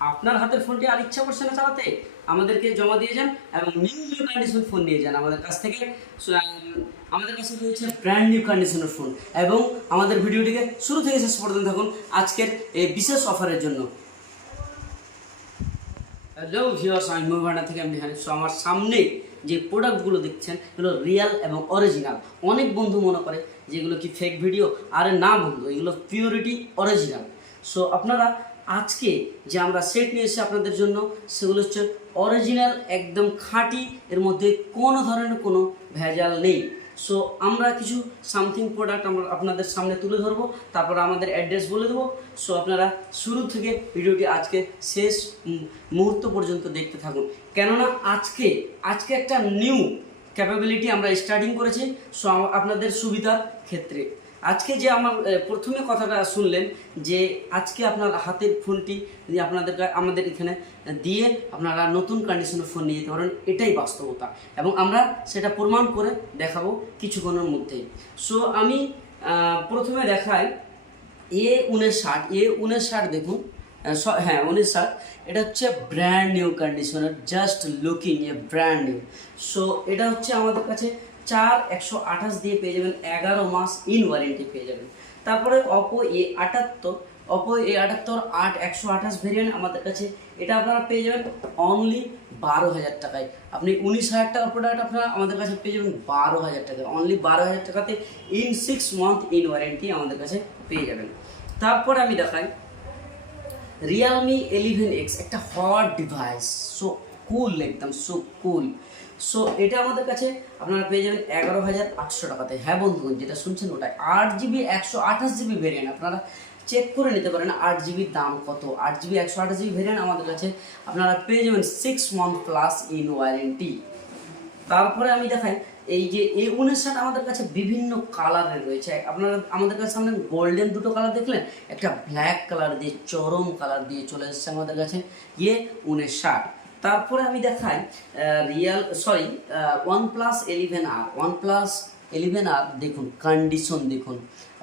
আপনার হাতের ফোনটি আর ইচ্ছা করছে না চালাতে আমাদেরকে জমা দিয়ে যান এবং নিউ নিউ কন্ডিশন ফোন নিয়ে যান। আমাদের কাছ থেকে আমাদের কাছে রয়েছে ব্র্যান্ড নিউ কন্ডিশনের ফোন এবং আমাদের ভিডিওটিকে শুরু থেকে শেষ পর্যন্ত থাকুন আজকের এই বিশেষ অফারের জন্য। হ্যালো ভিউয়ার্স আমি মুভানা থেকে আমি So, আমার সামনে যে প্রোডাক্টগুলো দেখছেন এগুলো রিয়েল এবং অরিজিনাল অনেক বন্ধু মনে করে যে এগুলো কি ফেক ভিডিও আরে না বন্ধু এগুলো পিওরিটি অরিজিনাল সো আপনারা আজকে যে আমরা সেট নিয়ে এসেছি আপনাদের জন্য, সেগুলো হচ্ছে অরিজিনাল একদম খাঁটি, এর মধ্যে কোনো ধরনের কোনো ভেজাল নেই। সো আমরা কিছু সামথিং প্রোডাক্ট আমরা আপনাদের সামনে তুলে ধরবো, তারপর আমাদের অ্যাড্রেস বলে দেবো। সো আপনারা শুরু থেকে ভিডিওটি আজকে শেষ মুহূর্ত পর্যন্ত দেখতে থাকুন। কেননা আজকে আজকে একটা নিউ ক্যাপাবিলিটি আমরা স্টার্টিং করেছি। সো আপনাদের সুবিধার ক্ষেত্রে। আজকে যে আমার প্রথমে কথাটা শুনলেন যে আজকে আপনার হাতের ফোনটি আপনাদের আমাদের এখানে দিয়ে আপনারা নতুন কন্ডিশনের ফোন নিয়ে যেতে পারেন। এটাই বাস্তবতা। এবং আমরা সেটা প্রমাণ করে দেখাবো কিছুক্ষণের মধ্যেই। সো আমি প্রথমে দেখাই এ উনিশ ষাট এ উনিশ ষাট দেখুন। হ্যাঁ উনিশ ষাট এটা হচ্ছে brand new conditioner just looking a brand new so এটা হচ্ছে আমাদের কাছে চার একশো আঠাশ দিয়ে পেয়ে যাবেন, এগারো মাস ইন ওয়ারেন্টি পেয়ে যাবেন। তারপরে অপো এ আটাত্তর অপো এ আটাত্তর, আট একশো আঠাশ ভেরিয়েন্ট আমাদের কাছে, এটা আপনারা পেয়ে যাবেন অনলি বারো হাজার টাকায়। আপনি উনিশ হাজার টাকার প্রোডাক্ট আপনারা আমাদের কাছে পেয়ে যাবেন বারো হাজার টাকায়। অনলি বারো হাজার টাকাতে in six month in warranty আমাদের কাছে পেয়ে যাবেন। তারপরে আমি দেখাই রিয়েলমি এলিভেন এক্স একটা হট ডিভাইস সো কুল একদম সো কুল সো এটা আমাদের কাছে আপনারা পেয়ে যাবেন এগারো হাজার আটশো টাকাতে। হ্যাঁ বন্ধুগণ, যেটা শুনছেন ওটাই। আট জিবি, একশো আঠাশ জিবি ভেরিয়েন্ট আপনারা চেক করে নিতে পারেন আট জিবির দাম কত। আট জিবি, একশো আঠাশ জিবি ভেরিয়েন্ট আমাদের কাছে আপনারা পেয়ে যাবেন six month plus in warranty তারপরে আমি দেখাই, এই যে এই উনিশ ষাট আমাদের কাছে বিভিন্ন কালারের রয়েছে। আপনারা আমাদের কাছে সামনে গোল্ডেন দুটো কালার দেখলেন, একটা ব্ল্যাক কালার দিয়ে, চরম কালার দিয়ে চলে এসেছে আমাদের কাছে। ইয়ে উনিশ ষাট তারপরে আমি দেখাই real sorry one plus eleven R one plus eleven R দেখুন কন্ডিশন দেখুন।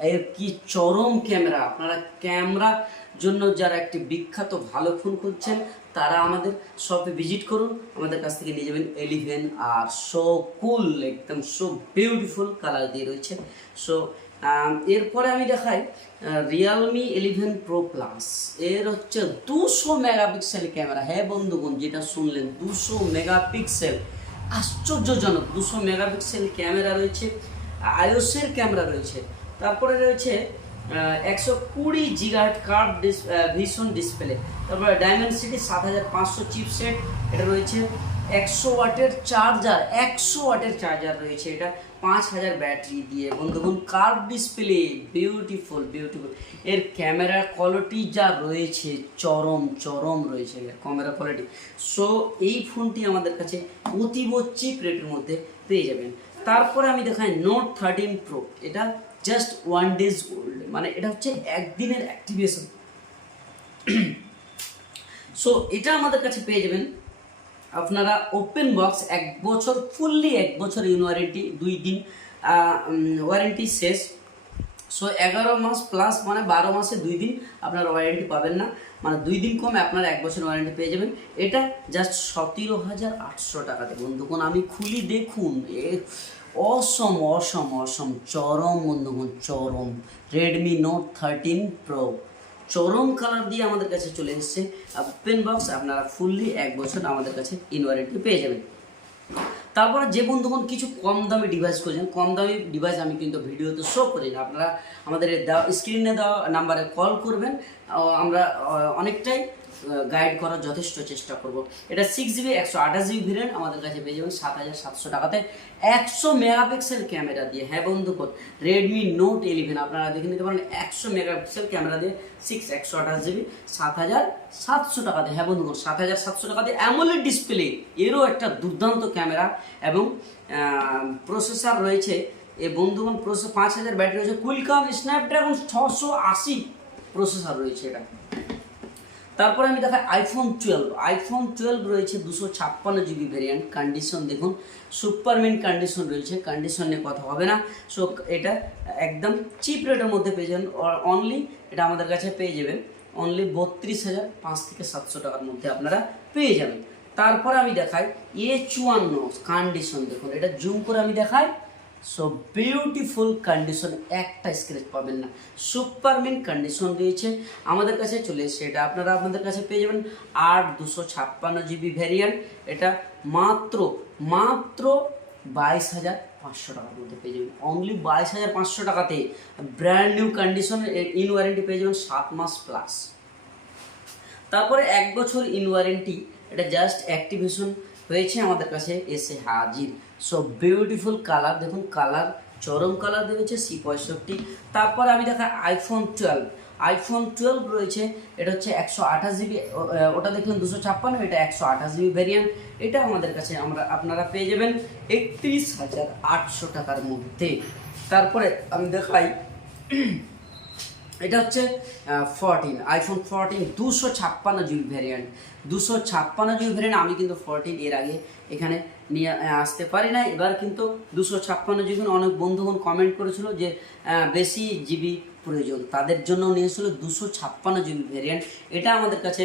এর কি চরম ক্যামেরা আপনারা ক্যামেরা জন্য যারা একটি বিখ্যাত ভালো ফোন খুঁজছেন তারা আমাদের শপে ভিজিট করুন, আমাদের কাছ থেকে নিয়ে যাবেন এলিভেন আর সো কুল একদম সো বিউটিফুল কালার দিয়ে রয়েছে। সো এরপরে আমি দেখাই রিয়েলমি এলিভেন প্রো প্লাস এর হচ্ছে দুশো মেগাপিক্সেল ক্যামেরা। হ্যাঁ বন্ধুগণ, যেটা শুনলেন, দুশো মেগাপিক্সেল। আশ্চর্যজনক, দুশো মেগাপিক্সেল ক্যামেরা রয়েছে, আইওসের ক্যামেরা রয়েছে। তারপরে রয়েছে একশো কুড়ি জিগাহার্ট কার্ভ ভিশন ডিসপ্লে তারপরে ডায়মন্ড সিটি সাত হাজার পাঁচশো চিপসেট এটা রয়েছে, একশো ওয়াটের চার্জার একশো ওয়াটের চার্জার রয়েছে এটা। পাঁচ হাজার ব্যাটারি দিয়ে বন্ধুগণ কার্ভ ডিসপ্লে বিউটিফুল বিউটিফুল এর ক্যামেরা কোয়ালিটি যা রয়েছে, চরম চরম রয়েছে ক্যামেরা কোয়ালিটি সো এই ফোনটি আমাদের কাছে অতীব চিপ রেটের মধ্যে পেয়ে যাবেন। তারপরে আমি দেখাই নোট থার্টিন প্রো এটা জাস্ট ওয়ান ডেজ ওল্ড মানে এটা হচ্ছে একদিনের অ্যাক্টিভেশন সো এটা আমাদের কাছে পেয়ে যাবেন আপনারা ওপেন বক্স এক বছর ফুললি এক বছর ইন ওয়ারেন্টি দুই দিন ওয়ারেন্টি শেষ। সো এগারো মাস প্লাস মানে বারো মাসে দুই দিন আপনার ওয়ারেন্টি পাবেন না। মানে দুই দিন কমে আপনারা এক বছর ওয়ারেন্টি পেয়ে যাবেন। এটা জাস্ট সতেরো হাজার আটশো টাকাতে। বন্ধুগণ, আমি খুলি দেখুন, এ অসম অসম অসম, চরম বন্ধুগণ, চরম। রেডমি নোট থার্টিন প্রো চরম কালার দিয়ে আমাদের কাছে চলে এসেছে। পেন বক্স আপনারা ফুললি এক বছর আমাদের কাছে ইনওয়ারেন্টি পেয়ে যাবেন। তারপরে যে বন্ধুগণ কিছু কম দামি ডিভাইস খুঁজছেন কম দামি ডিভাইস আমি কিন্তু ভিডিওতে শো করি না। আপনারা আমাদের স্ক্রিনে দেওয়া নাম্বারে কল করবেন। আমরা অনেকটাই গাইড করার যথেষ্ট চেষ্টা করব। এটা সিক্স জিবি একশো আঠাশ জিবি ভেরিয়েন্ট আমাদের কাছে পেয়ে যাবেন সাত হাজার সাতশো টাকাতে। একশো মেগাপিক্সেল ক্যামেরা দিয়ে হ্যাঁ বন্ধুগণ রেডমি নোট ইলেভেন আপনারা দেখে নিতে পারেন একশো মেগাপিক্সেল ক্যামেরা দিয়ে সিক্স একশো আঠাশ জিবি সাত হাজার সাতশো টাকাতে। হ্যাঁ বন্ধুগণ সাত হাজার সাতশো টাকাতে অ্যামোলেড ডিসপ্লে এরও একটা দুর্দান্ত ক্যামেরা এবং প্রসেসর রয়েছে। এই বন্ধুগণ প্রসেসর পাঁচ হাজার ব্যাটারি রয়েছে। কুইলকাম স্ন্যাপড্রাগন ছশো আশি প্রসেসর রয়েছে এটা। তারপরে আমি দেখাই আইফোন টুয়েলভ আইফোন টুয়েলভ রয়েছে দুশো ছাপ্পান্ন জিবি ভেরিয়েন্ট কন্ডিশন দেখুন সুপারমিন কন্ডিশন রয়েছে। কন্ডিশন নিয়ে কথা হবে না। সো এটা একদম চিপ রেটের মধ্যে পেয়ে যাবেন। অনলি এটা আমাদের কাছে পেয়ে যাবেন। অনলি বত্রিশ হাজার পাঁচ থেকে সাতশো টাকার মধ্যে আপনারা পেয়ে যাবেন। তারপরে আমি দেখাই এ চুয়ান্ন। কন্ডিশন দেখুন, এটা জুম করে আমি দেখাই। সো বিউটিফুল কন্ডিশন একটা স্ক্র্যাচ পাবেন না। সুপার মিন কন্ডিশন রয়েছে আমাদের কাছে চলে এসেছে এটা। আপনারা আপনাদের কাছে পেয়ে যাবেন আট দুশো ছাপ্পান্ন জিবি ভ্যারিয়েন্ট এটা মাত্র মাত্র বাইশ হাজার পাঁচশো টাকার মধ্যে পেয়ে যাবেন। অনলি বাইশ হাজার পাঁচশো টাকাতে brand new condition in warranty পেয়ে যাবেন সাত মাস প্লাস তারপরে এক বছর ইন ওয়ারেন্টি এটা জাস্ট অ্যাক্টিভেশন হয়েছে আমাদের কাছে, এসে হাজির। সো বিউটিফুল কালার দেখুন কালার চরম কালার রয়েছে সি পঁয়ষট্টি। তারপরে আমি দেখা আইফোন টুয়েলভ আইফোন টুয়েলভ রয়েছে, এটা হচ্ছে একশো আঠাশ জিবি ওটা দেখলেন দুশো ছাপ্পান্ন, এটা একশো আঠাশ জিবি ভ্যারিয়েন্ট এটা আমাদের কাছে আমরা, আপনারা পেয়ে যাবেন একত্রিশ হাজার আটশো টাকার মধ্যে। তারপরে আমি দেখাই এটা হচ্ছে ফোরটিন আইফোন ফোরটিন দুশো ছাপ্পান্ন জিবি ভ্যারিয়েন্ট দুশো ছাপ্পান্ন জিবি ভ্যারিয়েন্ট আমি কিন্তু ফোরটিন এর আগে এখানে নিয়ে আসতে পারি না এবার কিন্তু দুশো ছাপ্পান্ন জিবি অনেক বন্ধুগণ কমেন্ট করেছিল যে বেশি জিবি প্রয়োজন। তাদের জন্য নিয়েছিল দুশো ছাপ্পান্ন জিবি ভ্যারিয়েন্ট এটা আমাদের কাছে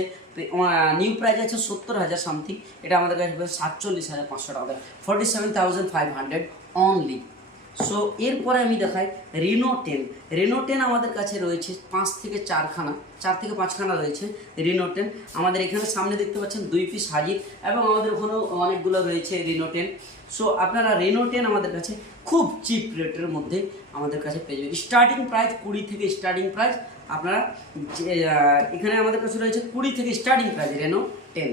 নিউ প্রাইস আছে সত্তর হাজার সামথিং এটা আমাদের কাছে সাতচল্লিশ হাজার পাঁচশো টাকা। Forty seven thousand five hundred only so এরপরে আমি দেখাই রেনো টেন রেনো টেন আমাদের কাছে রয়েছে পাঁচ থেকে চারখানা, চার থেকে পাঁচখানা রয়েছে রেনো টেন আমাদের এখানে সামনে দেখতে পাচ্ছেন দুই পিস হাজির এবং আমাদের ওখানেও অনেকগুলো রয়েছে রেনো টেন সো আপনারা রেনো টেন আমাদের কাছে খুব চিপ রেটের মধ্যে আমাদের কাছে পেয়ে যাবেন। স্টার্টিং প্রাইস কুড়ি থেকে স্টার্টিং প্রাইস আপনারা এখানে আমাদের কাছে রয়েছে কুড়ি থেকে starting price Reno ten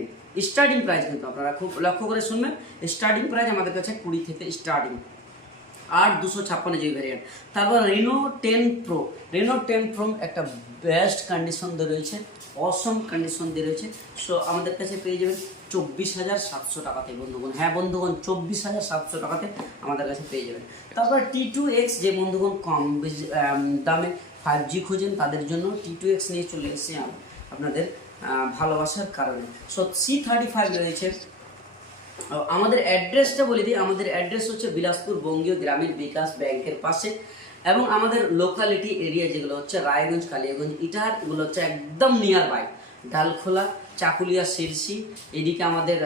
starting price কিন্তু আপনারা খুব লক্ষ্য করে শুনবেন স্টার্টিং প্রাইস আমাদের কাছে কুড়ি থেকে স্টার্টিং আট দুশো ছাপ্পান্ন জিবি ভ্যারিয়েন্ট তারপর Reno ten Pro Reno ten Pro একটা বেস্ট কন্ডিশন দিয়ে রয়েছে অসম কন্ডিশন দিয়ে রয়েছে। সো আমাদের কাছে পেয়ে যাবেন চব্বিশ হাজার সাতশো টাকাতে বন্ধুগণ। হ্যাঁ বন্ধুগণ, চব্বিশ হাজার সাতশো টাকাতে আমাদের কাছে পেয়ে যাবেন। তারপর টি টু এক্স যে বন্ধুগণ কম দামে ফাইভ জি খোঁজেন, তাদের জন্য টি টু এক্স নিয়ে চলে এসেছে আপনাদের ভালোবাসার কারণে। সো সি থার্টি ফাইভ রয়েছে। আমাদের অ্যাড্রেসটা বলে দিই। আমাদের অ্যাড্রেস হচ্ছে বিলাসপুর বঙ্গীয় গ্রামীণ বিকাশ ব্যাংকের পাশে এবং আমাদের লোকালিটি এরিয়া যেগুলো হচ্ছে রায়গঞ্জ, কালিয়াগঞ্জ, ইটাহার, এগুলো হচ্ছে একদম নিয়ার বাই ডালখোলা, চাকুলিয়া শিরসি এদিকে আমাদের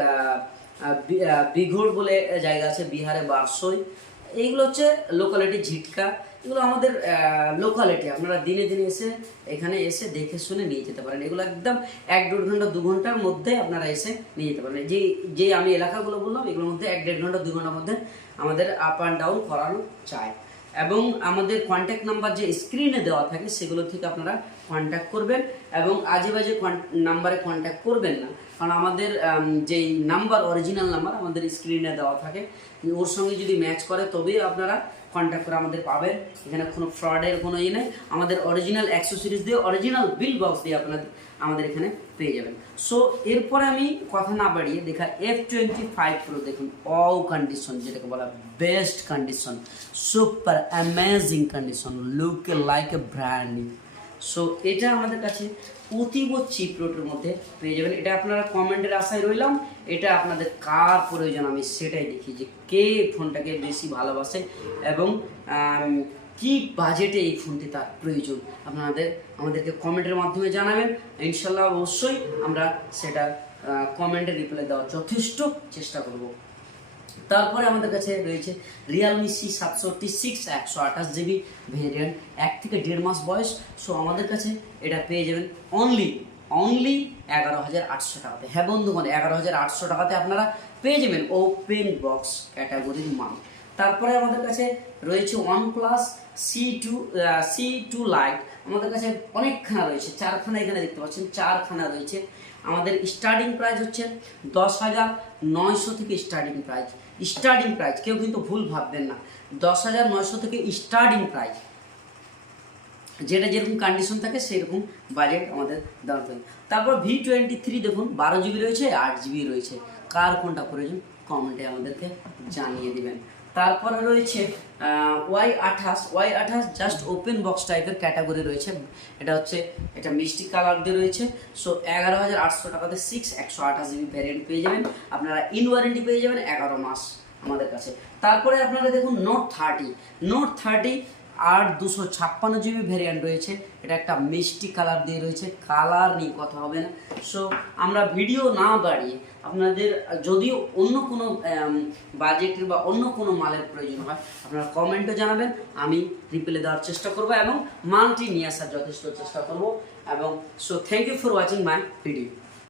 বিঘোর বলে জায়গা আছে বিহারে বারসই। এইগুলো হচ্ছে লোকালিটি ঝিটকা। এগুলো আমাদের লোকালিটি আপনারা দিনে দিনে এসে, এখানে এসে দেখে শুনে নিয়ে যেতে পারেন। এগুলো একদম এক দেড় ঘণ্টা, দু ঘণ্টার মধ্যে আপনারা এসে নিয়ে যেতে পারেন। যে যে আমি এলাকাগুলো বললাম, এগুলোর মধ্যে এক দেড় ঘণ্টা, দু ঘণ্টার মধ্যে আমাদের আপ অ্যান্ড ডাউন করানো চায় এবং আমাদের কন্ট্যাক্ট নাম্বার যে স্ক্রিনে দেওয়া থাকে সেগুলো থেকে আপনারা কন্ট্যাক্ট করবেন এবং আজে বাজে নাম্বারে কন্ট্যাক্ট করবেন না। কারণ আমাদের আম, যেই নাম্বার অরিজিনাল নাম্বার আমাদের স্ক্রিনে দেওয়া থাকে। ওর সঙ্গে যদি ম্যাচ করে তবেই আপনারা কন্ট্যাক্ট করে আমাদের পাবেন। এখানে কোনো ফ্রডের কোনো ইয়ে নেই। আমাদের অরিজিনাল অ্যাক্সেসরিজ দিয়ে অরিজিনাল বিল বক্স দিয়ে আপনাদের আমাদের এখানে পেয়ে যাবেন। সো এরপরে আমি কথা না বাড়িয়ে দেখা এফ টোয়েন্টি ফাইভ প্রো দেখুন। অল কন্ডিশন যেটাকে বলা best condition super amazing condition look like a brand so এটা আমাদের কাছে অতীব চিপ রেটের মধ্যে পেয়ে যাবেন। এটা আপনারা কমেন্টের আশায় রইলাম। এটা আপনাদের কার প্রয়োজন আমি সেটাই দেখি যে কে ফোনটাকে বেশি ভালোবাসে এবং কি বাজেটে এই ফোনটি তার প্রয়োজন? আপনাদের, আমাদেরকে কমেন্টের মাধ্যমে জানাবেন। ইনশাল্লাহ অবশ্যই আমরা সেটা কমেন্টে রিপ্লাই দেওয়ার যথেষ্ট চেষ্টা করব। তারপরে আমাদের কাছে রয়েছে রিয়ালমি সি সাতষট্টি সিক্স একশো আঠাশ জিবি ভেরিয়েন্ট এক থেকে দেড় মাস বয়স। সো আমাদের কাছে এটা পেয়ে যাবেন অনলি অনলি এগারো হাজার আটশো টাকাতে। হ্যাঁ বন্ধুগণ, এগারো হাজার আটশো টাকাতে আপনারা পেয়ে যাবেন ওপেন বক্স ক্যাটাগরির মাল। তারপরে আমাদের কাছে রয়েছে one plus C two C two lite. আমাদের কাছে অনেকখানা রয়েছে, চারখানা এখানে দেখতে পাচ্ছেন, চারখানা রয়েছে। আমাদের স্টার্টিং প্রাইস হচ্ছে দশ হাজার নয়শো থেকে স্টার্টিং প্রাইস স্টার্টিং প্রাইস কেউ কিন্তু ভুল ভাববেন না। দশ হাজার নয়শো থেকে স্টার্টিং প্রাইস যেটা যেরকম কন্ডিশন থাকে, সেরকম বাজেট আমাদের দেওয়া থাকে। তারপর ভি টোয়েন্টি থ্রি দেখুন, বারো জিবি রয়েছে, আট জিবি রয়েছে। কার কোনটা প্রয়োজন? কমেন্টে আমাদেরকে জানিয়ে দিবেন। তারপরে রয়েছে ওয়াই আঠাশ। ওয়াই আঠাশ জাস্ট ওপেন বক্স টাইপের ক্যাটাগরি রয়েছে। এটা হচ্ছে, এটা মিষ্টি কালার দিয়ে রয়েছে। সো এগারো হাজার আটশো টাকাতে সিক্স একশো আঠাশ জিবি ভ্যারিয়েন্ট পেয়ে যাবেন। আপনারা ইন ওয়ারেন্টি পেয়ে যাবেন এগারো মাস আমাদের কাছে। তারপরে আপনারা দেখুন নোট থার্টি নোট থার্টি আর দুশো ছাপ্পান্ন জিবি ভ্যারিয়েন্ট রয়েছে। এটা একটা মিষ্টি কালার দিয়ে রয়েছে। কালার নিয়ে কথা হবে না। সো আমরা ভিডিও না বাড়িয়ে আপনাদের, যদিও অন্য কোনো বাজেটের বা অন্য কোনো মালের প্রয়োজন হয়, আপনারা কমেন্টে জানাবেন। আমি রিপ্লে দেওয়ার চেষ্টা করব এবং মালটি নিয়ে আসার যথেষ্ট চেষ্টা করব। এবং so thank you for watching my video